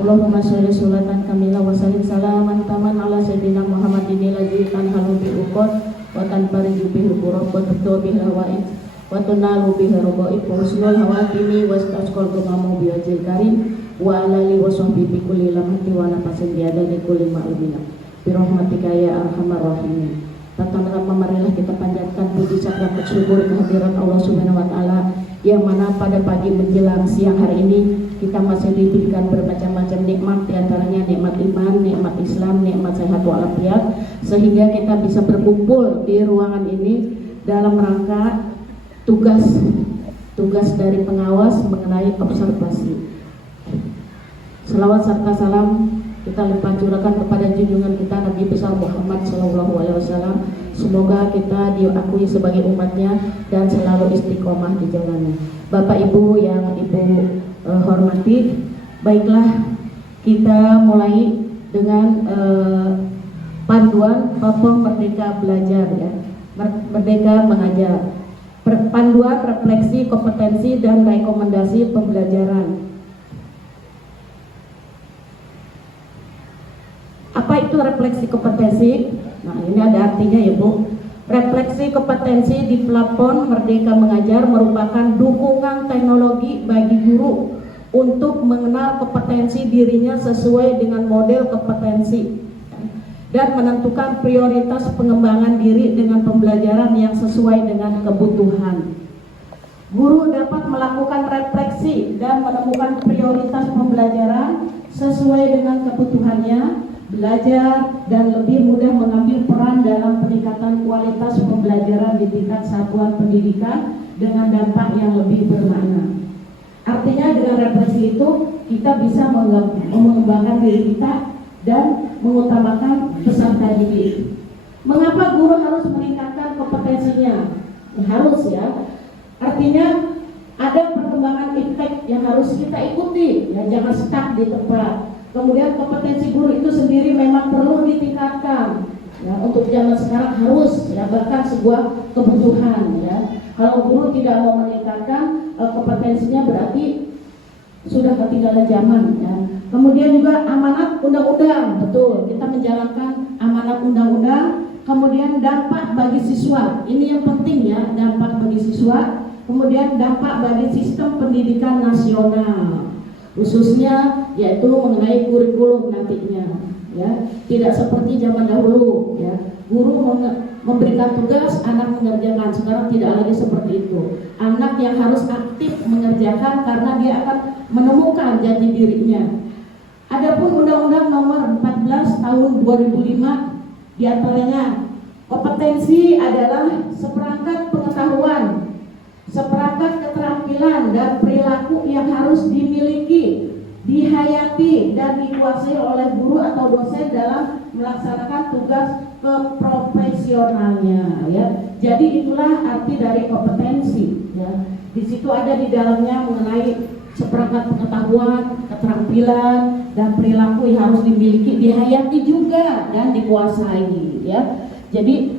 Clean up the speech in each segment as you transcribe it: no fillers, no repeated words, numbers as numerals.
Allahumma sholli sholatan kamilah wa sallim salaman taman ala sayyidina Muhammadin ladzi tanhalu bi uqad wa tanfariju bihi qurab wa tutu bihi hawaid wa tunalu bihi rabaib wa husnul hawatimi wa tasqal gumamu bi wajhil karim wa alali wa sahbihi bi kulli lamati wa nafasin bi adadi kulli ma'lumina bi rahmatika ya arhamar rahimin. Pertama-tama marilah kita panjatkan puji syukur bersyukur kehadiran Allah Subhanahu wa taala yang mana pada pagi menjelang siang hari ini kita masih diberikan bermacam-macam nikmat, diantaranya nikmat iman, nikmat Islam, nikmat sehat walafiat, sehingga kita bisa berkumpul di ruangan ini dalam rangka tugas dari pengawas mengenai observasi. Selawat serta salam kita limpah curahkan kepada junjungan kita Nabi besar Muhammad SAW. Semoga kita diakui sebagai umatnya dan selalu istiqomah di jalannya. Bapak Ibu yang Ibu hormati, baiklah kita mulai dengan panduan platform Merdeka Belajar ya, Merdeka Mengajar. Panduan refleksi kompetensi dan rekomendasi pembelajaran. Apa itu refleksi kompetensi? Nah, ini ada artinya ya Bu. Refleksi kompetensi di platform Merdeka Mengajar merupakan dukungan teknologi bagi guru untuk mengenal kompetensi dirinya sesuai dengan model kompetensi dan menentukan prioritas pengembangan diri dengan pembelajaran yang sesuai dengan kebutuhan. Guru dapat melakukan refleksi dan menemukan prioritas pembelajaran sesuai dengan kebutuhannya, belajar dan lebih mudah mengambil peran dalam peningkatan kualitas pembelajaran di tingkat satuan pendidikan dengan dampak yang lebih bermakna. Artinya dengan refleksi itu kita bisa mengembangkan diri kita dan mengutamakan peserta didik. Mengapa guru harus meningkatkan kompetensinya? Harus ya. Artinya ada perkembangan iptek yang harus kita ikuti, ya jangan stuck di tempat. Kemudian kompetensi guru itu sendiri memang perlu ditingkatkan. Ya, untuk zaman sekarang harus ya, bahkan sebuah kebutuhan ya. Kalau guru tidak mau meningkatkan kompetensinya berarti sudah ketinggalan zaman ya. Kemudian juga amanat undang-undang, betul, kita menjalankan amanat undang-undang. Kemudian dampak bagi siswa, ini yang penting ya, dampak bagi siswa. Kemudian dampak bagi sistem pendidikan nasional, khususnya yaitu mengenai kurikulum nantinya ya. Tidak seperti zaman dahulu ya, guru memberikan tugas, anak mengerjakan. Sekarang tidak lagi seperti itu. Anak yang harus aktif mengerjakan karena dia akan menemukan jati dirinya. Adapun Undang-Undang Nomor 14 Tahun 2005, diantaranya kompetensi adalah seperangkat pengetahuan, seperangkat keterampilan dan perilaku yang harus dimiliki, dihayati dan dikuasai oleh guru atau dosen dalam melaksanakan tugas keprofesionalnya ya. Jadi itulah arti dari kompetensi ya. Di situ ada di dalamnya mengenai seperangkat pengetahuan, keterampilan dan perilaku yang harus dimiliki, dihayati juga dan dikuasai ya. Jadi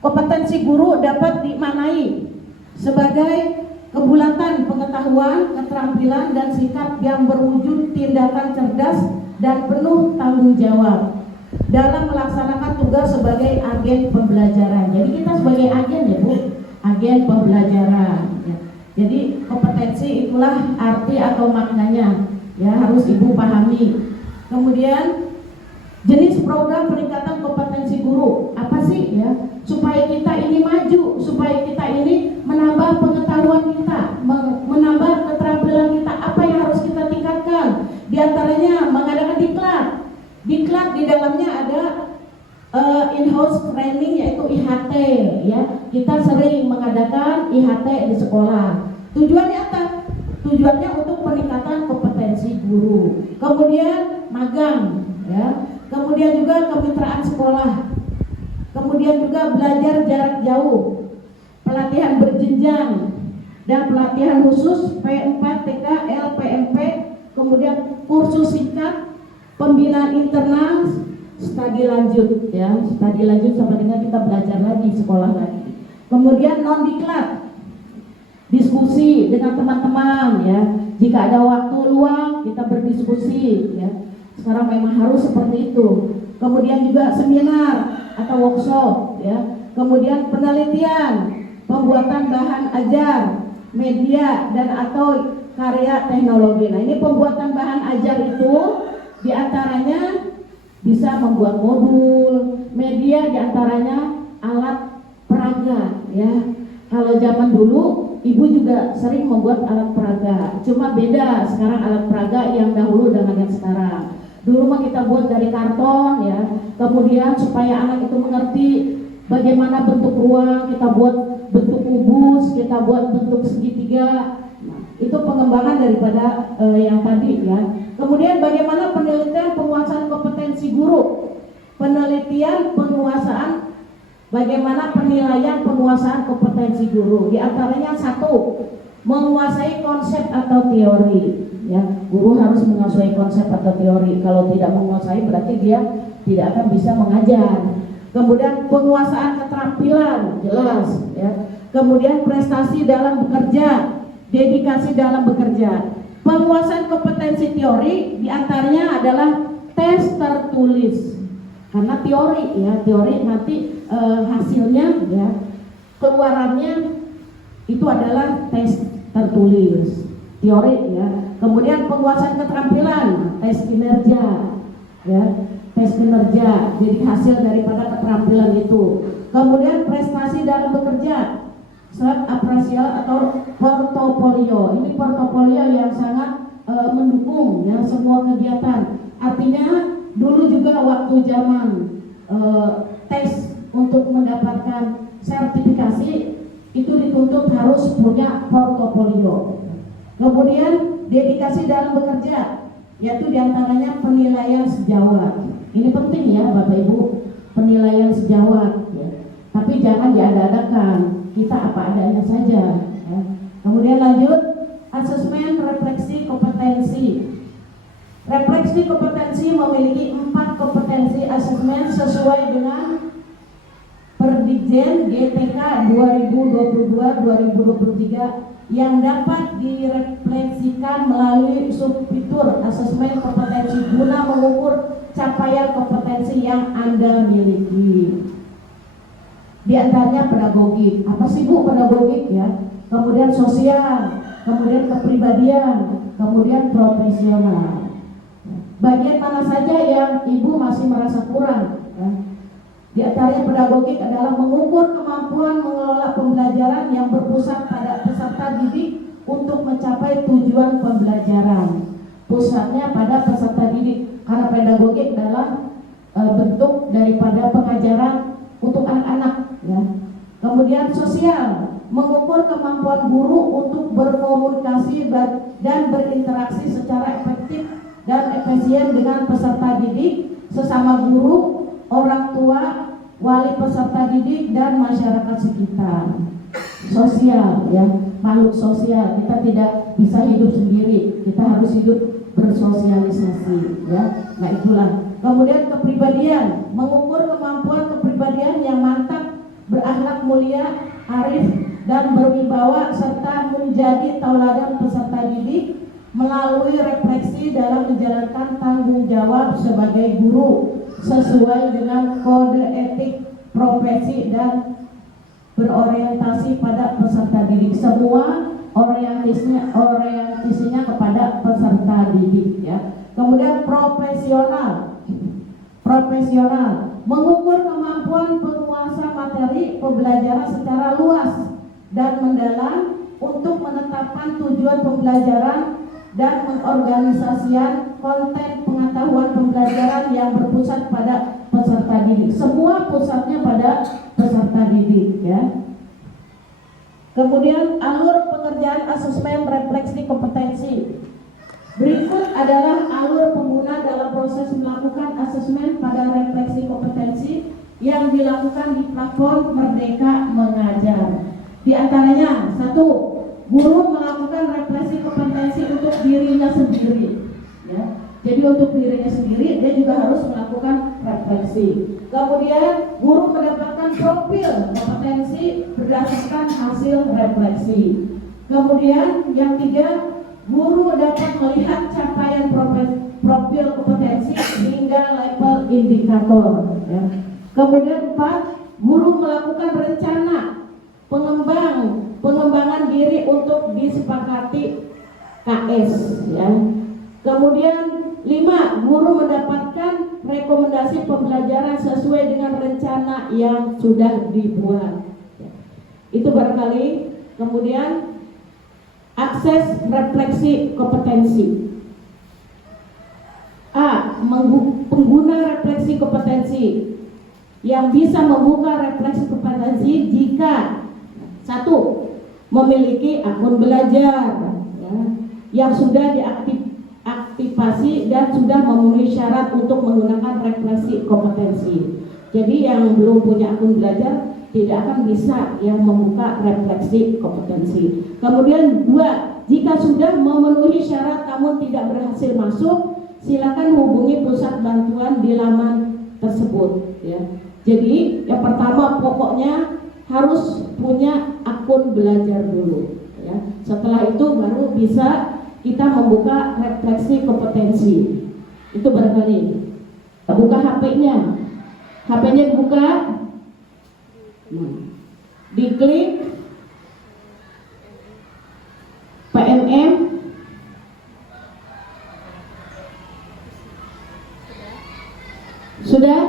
kompetensi guru dapat dimaknai sebagai kebulatan pengetahuan, keterampilan dan sikap yang berwujud tindakan cerdas dan penuh tanggung jawab dalam melaksanakan tugas sebagai agen pembelajaran. Jadi kita sebagai agen ya Bu, agen pembelajaran ya. Jadi kompetensi itulah arti atau maknanya ya, harus Ibu pahami. Kemudian jenis program peningkatan kompetensi guru apa sih ya, supaya kita ini maju, supaya kita ini menambah pengetahuan kita, menambah keterampilan kita. Apa yang harus kita tingkatkan? Di antaranya mengadakan diklat. Diklat di dalamnya ada in-house training yaitu IHT ya. Kita sering mengadakan IHT di sekolah. Tujuannya apa? Tujuannya untuk peningkatan kompetensi guru. Kemudian magang ya. Kemudian juga kemitraan sekolah. Kemudian juga belajar jarak jauh, pelatihan berjenjang dan pelatihan khusus P4, TK, LPMP, kemudian kursus singkat, pembinaan internal, studi lanjut ya, studi lanjut sama dengan kita belajar lagi, sekolah lagi. Kemudian non diklat. diskusi dengan teman-teman ya. Jika ada waktu luang kita berdiskusi ya. Sekarang memang harus seperti itu. Kemudian juga seminar atau workshop ya. Kemudian penelitian, pembuatan bahan ajar, media dan atau karya teknologi. Nah, ini pembuatan bahan ajar itu diantaranya bisa membuat modul, media diantaranya alat peraga ya. Kalau zaman dulu ibu juga sering membuat alat peraga, cuma beda sekarang alat peraga yang dahulu dengan yang sekarang. Dulu mah kita buat dari karton ya, kemudian supaya anak itu mengerti bagaimana bentuk ruang, kita buat bentuk kubus, kita buat bentuk segitiga. Nah, itu pengembangan daripada yang tadi ya. Kemudian bagaimana penelitian penguasaan kompetensi guru, penelitian penguasaan, bagaimana penilaian penguasaan kompetensi guru. Di antaranya satu, menguasai konsep atau teori. Ya, guru harus menguasai konsep atau teori. Kalau tidak menguasai berarti dia tidak akan bisa mengajar. Kemudian penguasaan keterampilan jelas ya. Kemudian prestasi dalam bekerja, dedikasi dalam bekerja. Penguasaan kompetensi teori diantaranya adalah tes tertulis. Karena teori ya, teori nanti hasilnya ya, keluarannya itu adalah tes tertulis, teori ya. Kemudian penguasaan keterampilan, tes kinerja ya. Tes kinerja, jadi hasil daripada keterampilan itu. Kemudian prestasi dalam bekerja, surat apresial atau portofolio. Ini portofolio yang sangat mendukung ya semua kegiatan. Artinya dulu juga waktu zaman tes untuk mendapatkan sertifikasi itu dituntut harus punya portofolio. Kemudian dedikasi dalam bekerja, yaitu diantaranya penilaian sejawat. Ini penting ya Bapak Ibu, penilaian sejawat ya. Tapi jangan diada-adakan, kita apa adanya saja ya. Kemudian lanjut, asesmen refleksi kompetensi. Refleksi kompetensi memiliki 4 kompetensi asesmen sesuai dengan Perdikjen GTK 2022-2023 yang dapat direfleksikan melalui subfitur asesmen kompetensi guna mengukur capaian kompetensi yang Anda miliki. Di antaranya pedagogik. Apa sih Bu pedagogik ya? Kemudian sosial, kemudian kepribadian, kemudian profesional. Bagian mana saja yang Ibu masih merasa kurang ya? Di antaranya pedagogik adalah mengukur kemampuan mengelola pembelajaran yang berpusat pada peserta didik untuk mencapai tujuan pembelajaran. Pusatnya pada peserta didik, karena pedagogik adalah bentuk daripada pengajaran untuk anak-anak ya. Kemudian sosial, mengukur kemampuan guru untuk berkomunikasi dan berinteraksi secara efektif dan efisien dengan peserta didik, sesama guru, orang tua, wali peserta didik dan masyarakat sekitar. Sosial ya, makhluk sosial. Kita tidak bisa hidup sendiri, kita harus hidup bersosialisasi ya. Nah itulah. Kemudian kepribadian, mengukur kemampuan kepribadian yang mantap, berakhlak mulia, arif dan berwibawa serta menjadi tauladan peserta didik melalui refleksi dalam menjalankan tanggung jawab sebagai guru sesuai dengan kode etik profesi dan berorientasi pada peserta didik. Semua orientasinya kepada peserta didik ya. Kemudian profesional, mengukur kemampuan penguasa materi pembelajaran secara luas dan mendalam untuk menetapkan tujuan pembelajaran dan mengorganisasikan konten pengetahuan pembelajaran yang berpusat pada peserta didik. Semua pusatnya pada peserta didik ya. Kemudian alur pengerjaan asesmen refleksi kompetensi. Berikut adalah alur pengguna dalam proses melakukan asesmen pada refleksi kompetensi yang dilakukan di platform Merdeka Mengajar. Di antaranya, 1. Guru melakukan refleksi kompetensi untuk dirinya sendiri ya. Jadi untuk dirinya sendiri dia juga harus melakukan refleksi. Kemudian guru mendapatkan profil kompetensi berdasarkan hasil refleksi. Kemudian yang tiga, guru dapat melihat capaian profil kompetensi hingga level indikator. Ya. Kemudian empat, guru melakukan rencana pengembangan diri untuk disepakati KS. Ya. Kemudian 5, guru mendapatkan rekomendasi pembelajaran sesuai dengan rencana yang sudah dibuat. Ya. Itu barangkali. Kemudian akses refleksi kompetensi. A. Pengguna refleksi kompetensi yang bisa membuka refleksi kompetensi jika 1. Memiliki akun belajar ya, yang sudah diaktifasi dan sudah memenuhi syarat untuk menggunakan refleksi kompetensi. Jadi yang belum punya akun belajar tidak akan bisa yang membuka refleksi kompetensi. Kemudian 2, jika sudah memenuhi syarat namun tidak berhasil masuk, silakan hubungi pusat bantuan di laman tersebut. Ya. Jadi yang pertama pokoknya harus punya akun belajar dulu. Ya. Setelah itu baru bisa kita membuka refleksi kompetensi. Itu barangkali. Buka HP-nya. HP-nya dibuka. Diklik PMM. Sudah?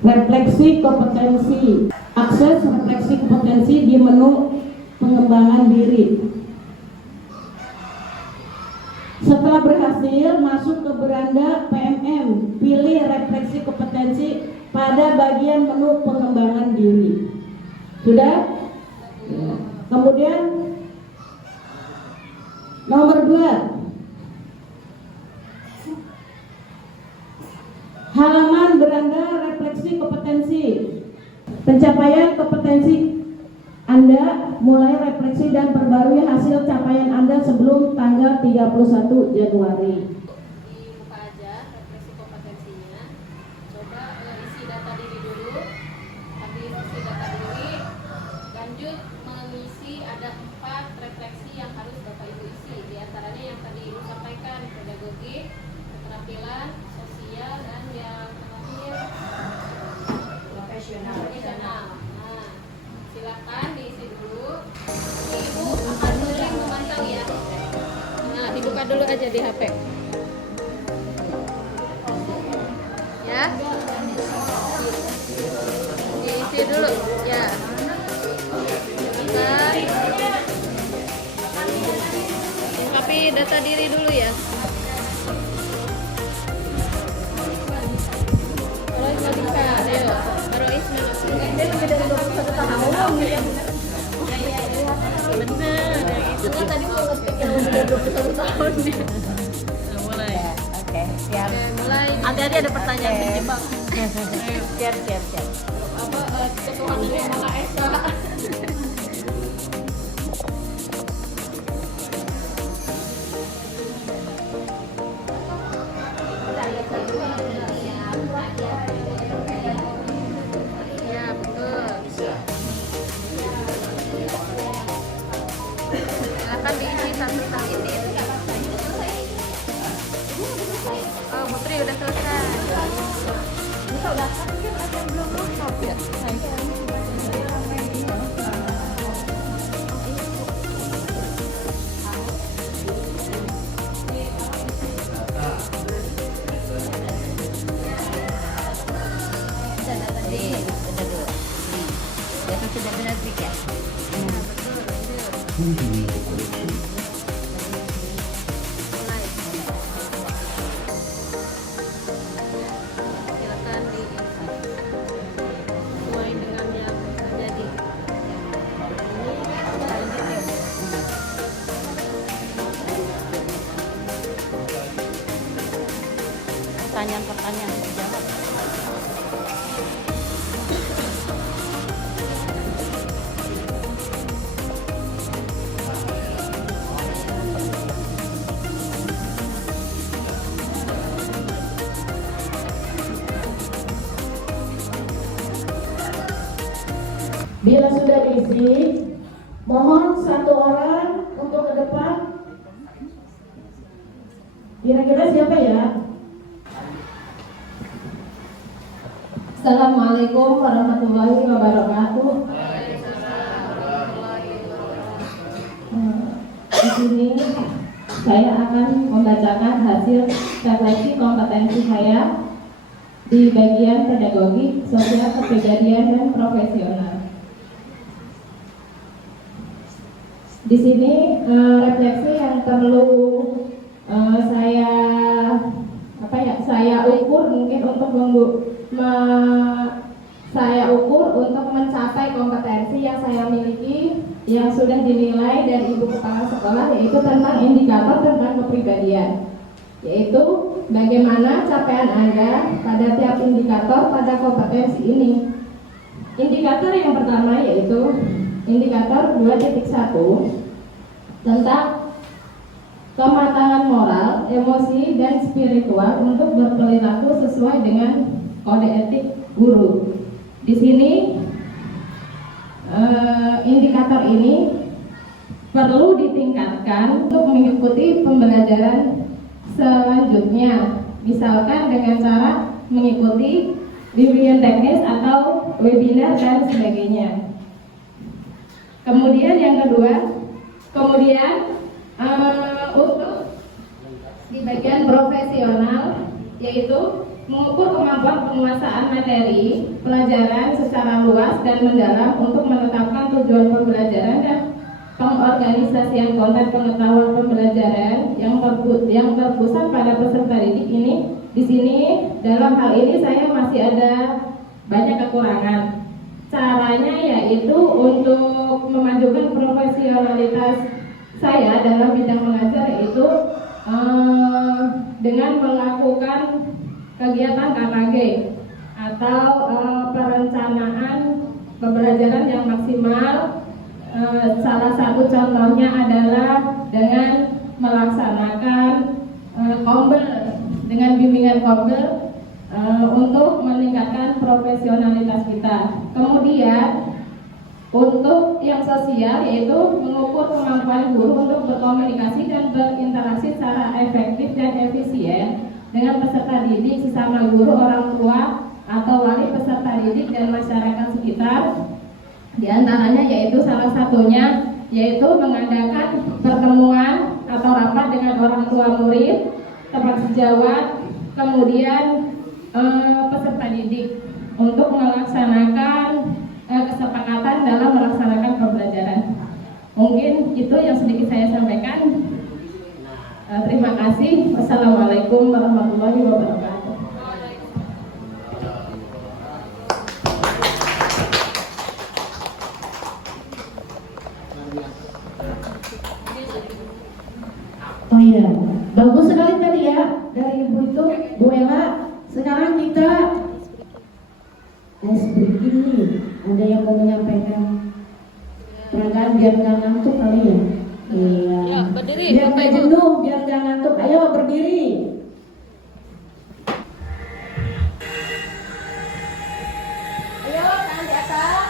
Refleksi kompetensi. Akses refleksi kompetensi di menu pengembangan diri. Setelah berhasil masuk ke beranda PMM, pilih refleksi kompetensi pada bagian menu pengembangan diri. Sudah? Ya. Kemudian nomor 2, halaman beranda refleksi kompetensi. Pencapaian kompetensi Anda, mulai refleksi dan perbarui hasil capaian Anda sebelum tanggal 31 Januari. Dibuka aja refleksi kompetensinya. Coba isi data diri dulu. Habis isi data diri, lanjut mengisi ada 4 refleksi yang harus Bapak Ibu isi. Di antaranya yang tadi Ibu sampaikan, pedagogi, keterampilan, sosial, dan yang terakhir profesional. Nah, silakan diisi dulu. Ibu akan mulai memantau ya. Nah, dibuka dulu aja di HP. Ya. Diisi dulu ya. Bentar. Tapi data diri dulu ya. Kalau Malika, ayo. Taruh Ismail. Dia lebih dari 21 tahun. Bener. Itu kan tadi mau ngetik yang lebih dari 21 tahun nih. Mulai. Oke, siap. Oke, mulai. Hati-hati ada pertanyaan terjebak. Siap. Apa ketuhanan yang Maha Esa. Ya, betul. Silakan diisi satu-satu. Oh, Putri udah selesai. Sudah benar Trik ya? Mulai. Silakan diisi sesuai dengan yang terjadi. Pertanyaan terjawab. Bila sudah diisi, mohon satu orang untuk ke depan. Kira-kira siapa ya? Assalamualaikum warahmatullahi wabarakatuh. Di sini saya akan membacakan hasil refleksi kompetensi saya di bagian pedagogi, sosial, kepribadian, dan profesional. Di sini refleksi yang perlu saya ukur mungkin untuk saya ukur untuk mencapai kompetensi yang saya miliki yang sudah dinilai dari Ibu Kepala Sekolah, yaitu tentang indikator tentang kepribadian, yaitu bagaimana capaian Anda pada tiap indikator pada kompetensi ini. Indikator yang pertama yaitu indikator 2.1 tentang kematangan moral, emosi, dan spiritual untuk berperilaku sesuai dengan kode etik guru. Di sini indikator ini perlu ditingkatkan untuk mengikuti pembelajaran selanjutnya, misalkan dengan cara mengikuti bimbingan teknis atau webinar dan sebagainya. Kemudian yang kedua, untuk di bagian profesional, yaitu mengukur kemampuan penguasaan materi pelajaran secara luas dan mendalam untuk menetapkan tujuan pembelajaran dan pengorganisasian konten pengetahuan pembelajaran yang terpusat pada peserta didik ini. Di sini dalam hal ini saya masih ada banyak kekurangan. Caranya yaitu untuk memajukan profesionalitas saya dalam bidang mengajar, yaitu dengan melakukan kegiatan KKG atau perencanaan pembelajaran yang maksimal. Salah satu contohnya adalah dengan melaksanakan kombel, dengan bimbingan kombel untuk meningkatkan profesionalitas kita. Kemudian untuk yang sosial, yaitu mengukur kemampuan guru untuk berkomunikasi dan berinteraksi secara efektif dan efisien dengan peserta didik, sesama guru, orang tua, atau wali peserta didik dan masyarakat sekitar. Di antaranya yaitu salah satunya yaitu mengadakan pertemuan atau rapat dengan orang tua murid, tempat sejawat, kemudian peserta didik untuk melaksanakan kesepakatan dalam melaksanakan pembelajaran. Mungkin itu yang sedikit saya sampaikan. Terima kasih. Wassalamualaikum warahmatullahi wabarakatuh. Oh iya, bagus sekali tadi ya dari Ibu itu, Bu Ella. Sekarang kita ini ada yang mau menyampaikan perasaan biar nggak ngantuk kali ya? Iya. Ya, berdiri. Biar nggak jenuh, biar nggak ngantuk. Ayo berdiri. Ayo, tangan di atas.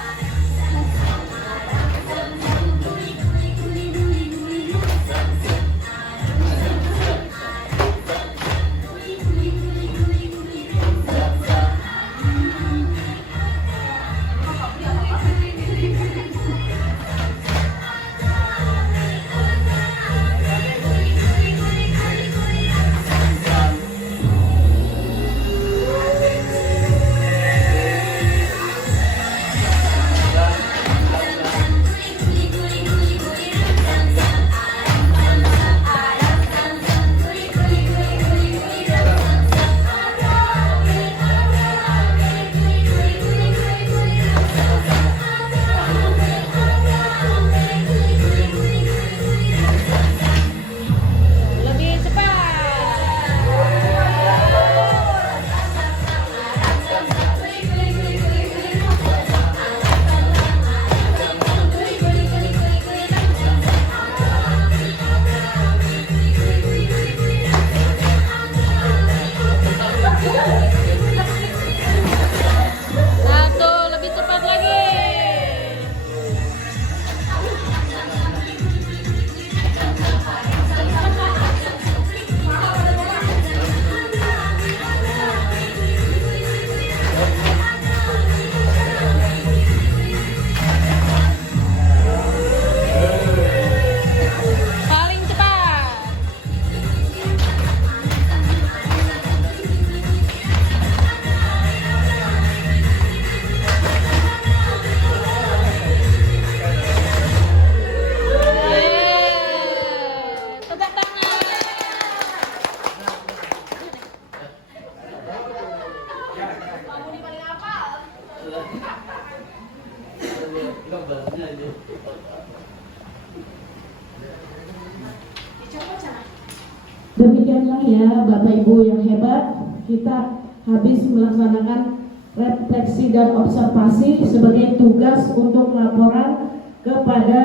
Demikianlah ya Bapak Ibu yang hebat, kita habis melaksanakan refleksi dan observasi sebagai tugas untuk laporan kepada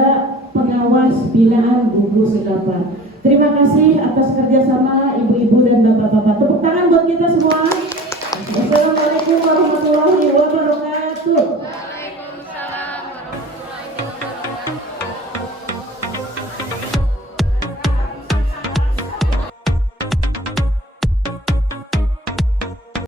pengawas binaan gugus 8. Terima kasih atas kerjasama ibu-ibu dan bapak-bapak. Tepuk tangan buat kita semua.